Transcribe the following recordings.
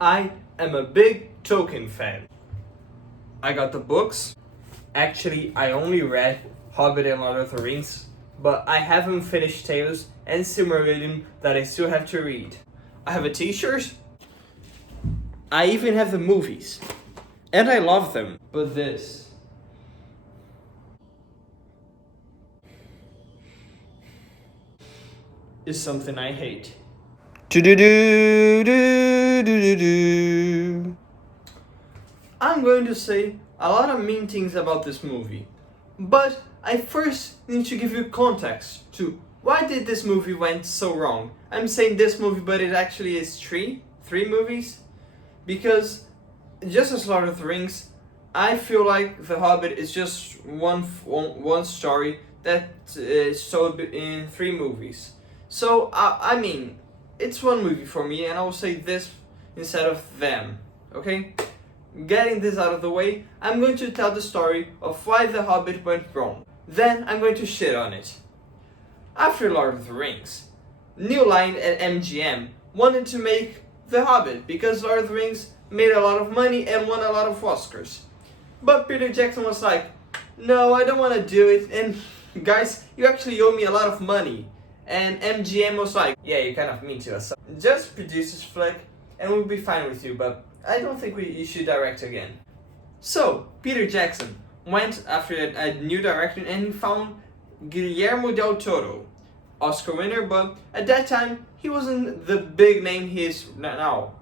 I am a big Tolkien fan. I got the books. Actually, I only read Hobbit and Lord of the Rings, but I haven't finished Tales and Silmarillion that I still have to read. I have a t-shirt. I even have the movies. And I love them. But this is something I hate. I'm going to say a lot of mean things about this movie, but I first need to give you context to why did this movie went so wrong. I'm saying this movie, but it actually is three movies, because just as Lord of the Rings, I feel like The Hobbit is just one story that is told in 3 movies. So I mean, it's one movie for me, and I will say this instead of them. Okay. Getting this out of the way, I'm going to tell the story of why The Hobbit went wrong. Then I'm going to shit on it. After Lord of the Rings, New Line and MGM wanted to make The Hobbit because Lord of the Rings made a lot of money and won a lot of Oscars. But Peter Jackson was like, no, I don't want to do it, and guys, you actually owe me a lot of money. And MGM was like, yeah, you kind of mean to us. So just produce this flick and we'll be fine with you, but I don't think you should direct again. So, Peter Jackson went after a new director and he found Guillermo del Toro, Oscar winner, but at that time he wasn't the big name he is now.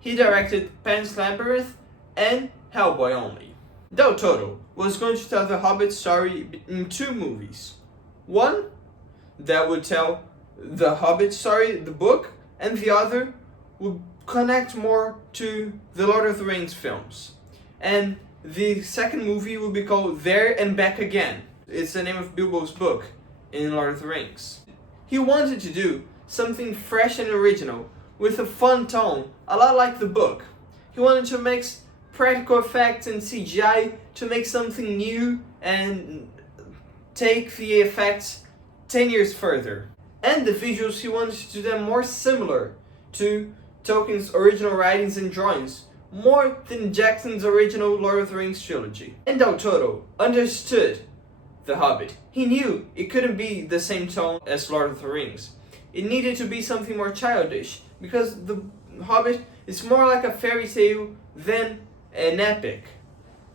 He directed Pan's Labyrinth and Hellboy only. Del Toro was going to tell the Hobbit story in 2 movies. One that would tell the Hobbit story, the book, and the other would connect more to the Lord of the Rings films. And the second movie will be called There and Back Again. It's the name of Bilbo's book in Lord of the Rings. He wanted to do something fresh and original with a fun tone, a lot like the book. He wanted to mix practical effects and CGI to make something new and take the effects 10 years further. And the visuals, he wanted to do them more similar to Tolkien's original writings and drawings, more than Jackson's original Lord of the Rings trilogy. And Del Toro understood The Hobbit. He knew it couldn't be the same tone as Lord of the Rings. It needed to be something more childish, because The Hobbit is more like a fairy tale than an epic.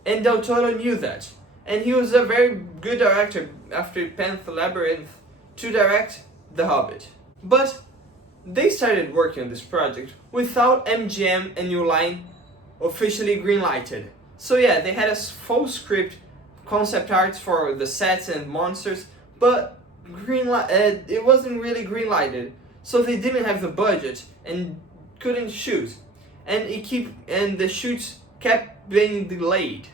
And Del Toro knew that. And he was a very good director after Pan's Labyrinth to direct The Hobbit. But they started working on this project without MGM and New Line officially greenlighted. So yeah, they had a full script, concept arts for the sets and monsters, but it wasn't really greenlighted. So they didn't have the budget and couldn't shoot, and the shoots kept being delayed.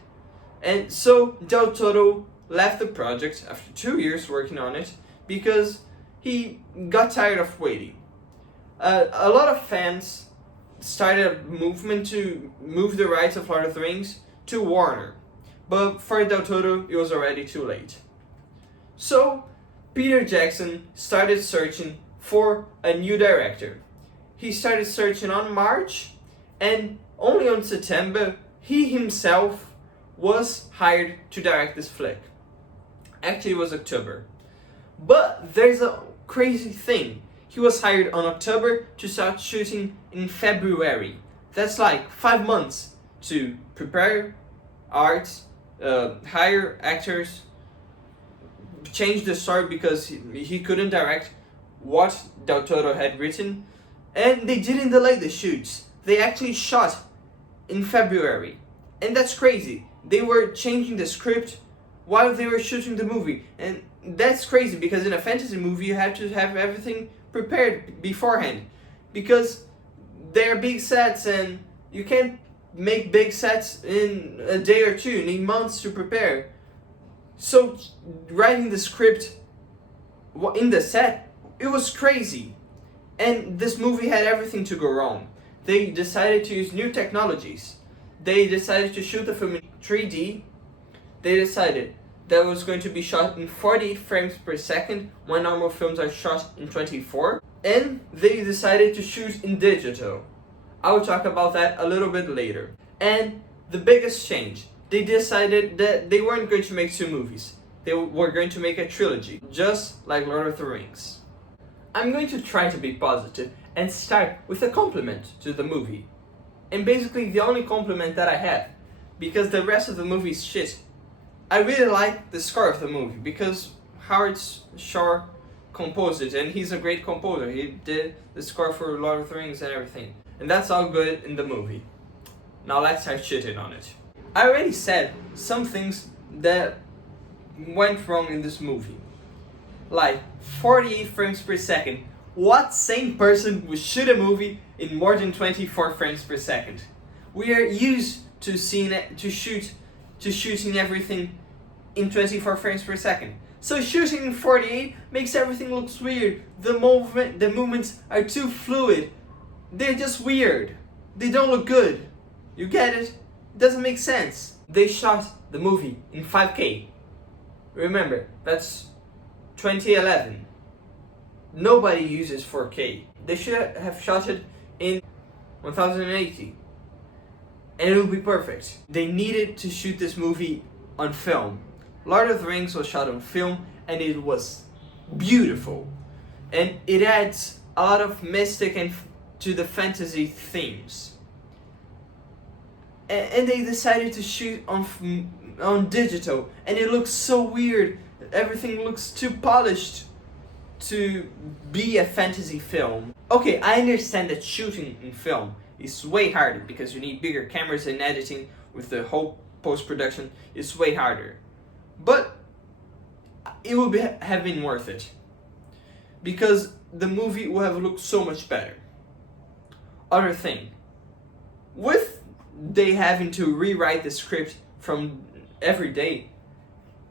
And so Del Toro left the project after 2 years working on it because he got tired of waiting. A lot of fans started a movement to move the rights of Lord of the Rings to Warner, but for Del Toro it was already too late. So Peter Jackson started searching for a new director. He started searching on March, and only on September he himself was hired to direct this flick. Actually it was October. But there's a crazy thing. He was hired on October to start shooting in February. That's like 5 months to prepare art, hire actors, change the story because he couldn't direct what Del Toro had written, and they didn't delay the shoots. They actually shot in February, and that's crazy. They were changing the script while they were shooting the movie, and that's crazy because in a fantasy movie you have to have everything prepared beforehand, because they're big sets and you can't make big sets in a day or 2. You need months to prepare. So writing the script in the set, it was crazy, and this movie had everything to go wrong. They decided to use new technologies. They decided to shoot the film in 3D. They decided that was going to be shot in 48 frames per second when normal films are shot in 24. And they decided to shoot in digital. I will talk about that a little bit later. And the biggest change, they decided that they weren't going to make 2 movies. They were going to make a trilogy, just like Lord of the Rings. I'm going to try to be positive and start with a compliment to the movie. And basically the only compliment that I have, because the rest of the movie is shit. I really like the score of the movie, because Howard Shore composed it, and he's a great composer. He did the score for Lord of the Rings and everything. And that's all good in the movie. Now let's start shitting on it. I already said some things that went wrong in this movie. Like 48 frames per second. What sane person would shoot a movie in more than 24 frames per second? We are used to shooting everything in 24 frames per second. So shooting in 48 makes everything look weird. The movements are too fluid. They're just weird. They don't look good. You get it? It doesn't make sense. They shot the movie in 5K. Remember, that's 2011. Nobody uses 4K. They should have shot it in 1080. And it would be perfect. They needed to shoot this movie on film. Lord of the Rings was shot on film and it was beautiful. And it adds a lot of mystic and to the fantasy themes. And they decided to shoot on digital, and it looks so weird. Everything looks too polished to be a fantasy film. Okay, I understand that shooting in film is way harder because you need bigger cameras, and editing with the whole post-production is way harder. But it would have been worth it because the movie would have looked so much better. Other thing, with they having to rewrite the script from every day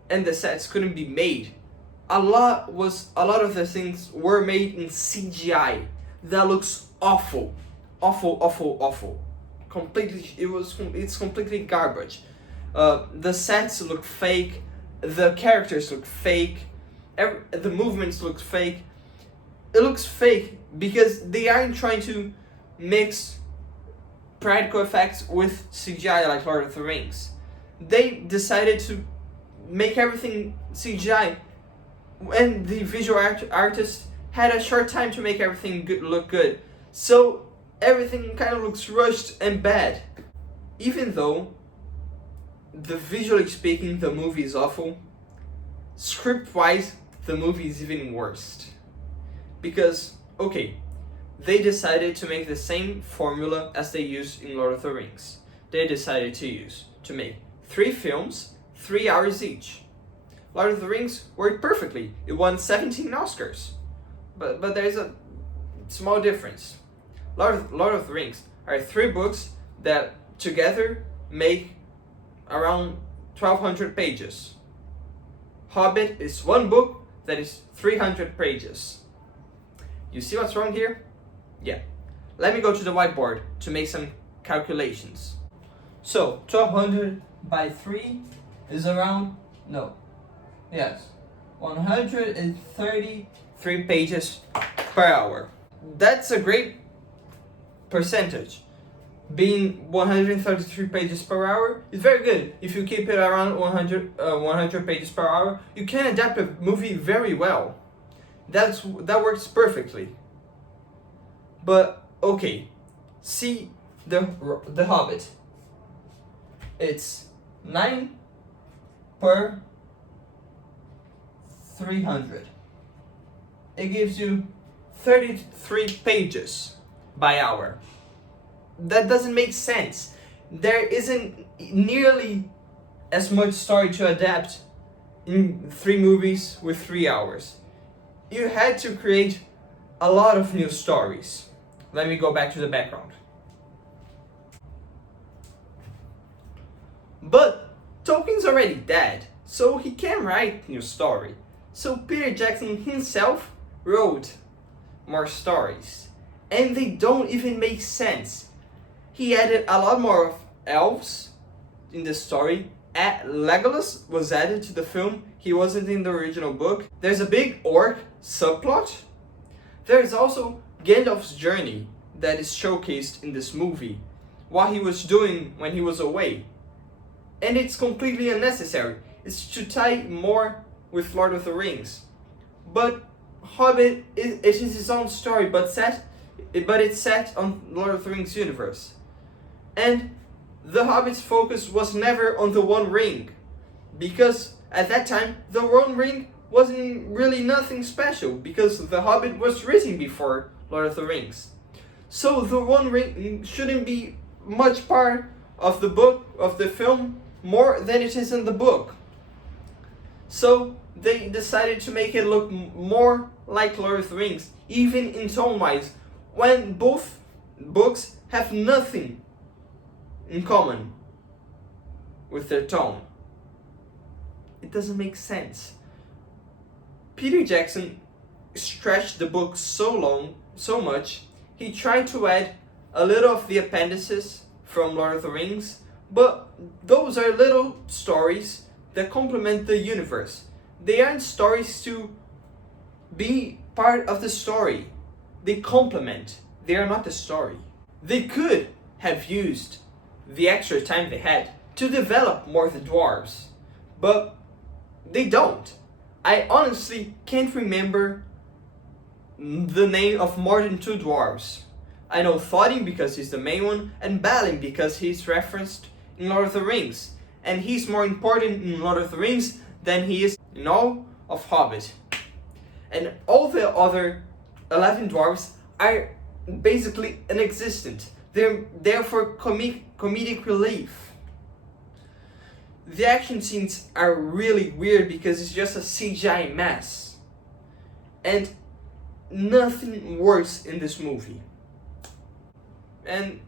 and the sets couldn't be made, a lot of the things were made in CGI that looks awful. It's completely garbage. The sets look fake, the characters look fake, the movements look fake. It looks fake because they aren't trying to mix practical effects with CGI like Lord of the Rings. They decided to make everything CGI, and the visual artist had a short time to make everything look good. So everything kind of looks rushed and bad. Even though, visually speaking, the movie is awful, script-wise, the movie is even worse. Because, okay, they decided to make the same formula as they used in Lord of the Rings. They decided to make 3 films, 3 hours each. Lord of the Rings worked perfectly. It won 17 Oscars. But there's a small difference. Lord of the Rings are 3 books that together make around 1,200 pages. Hobbit is 1 book that is 300 pages. You see what's wrong here? Yeah. Let me go to the whiteboard to make some calculations. So 1,200 by 3 is around, 133 pages per hour. That's a great percentage. Being 133 pages per hour is very good. If you keep it around 100 pages per hour, you can adapt a movie very well. That works perfectly. But okay, see the Hobbit. It's 9 per 300. It gives you 33 pages by hour. That doesn't make sense. There isn't nearly as much story to adapt in 3 movies with 3 hours. You had to create a lot of new stories. Let me go back to the background. But Tolkien's already dead, so he can't write new story. So Peter Jackson himself wrote more stories, and they don't even make sense. He added a lot more of elves in the story. Legolas was added to the film. He wasn't in the original book. There's a big orc subplot. There's also Gandalf's journey that is showcased in this movie, what he was doing when he was away. And it's completely unnecessary. It's to tie more with Lord of the Rings. But Hobbit, it is his own story, but it's set on Lord of the Rings universe. And the Hobbit's focus was never on the One Ring, because at that time the One Ring wasn't really nothing special, because the Hobbit was written before Lord of the Rings. So the One Ring shouldn't be much part of the book, of the film, more than it is in the book. So they decided to make it look more like Lord of the Rings, even in tone-wise, when both books have nothing in common with their tone. It doesn't make sense. Peter Jackson stretched the book so much, he tried to add a little of the appendices from Lord of the Rings, but those are little stories that complement the universe. They aren't stories to be part of the story. They complement. They are not the story. They could have used the extra time they had to develop more the dwarves, but they don't. I honestly can't remember the name of more than 2 dwarves. I know Thorin because he's the main one, and Balin because he's referenced in Lord of the Rings. And he's more important in Lord of the Rings than he is in all of Hobbit. And all the other 11 dwarves are basically inexistent. They're there for comedic relief. The action scenes are really weird because it's just a CGI mess. And nothing works in this movie. And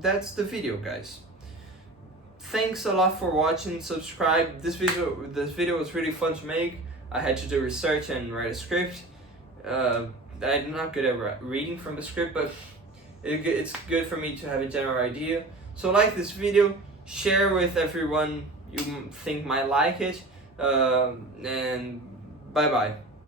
that's the video, guys. Thanks a lot for watching. Subscribe. This video was really fun to make. I had to do research and write a script. I'm not good at reading from the script, but it's good for me to have a general idea. So like this video, share with everyone you think might like it, and bye bye.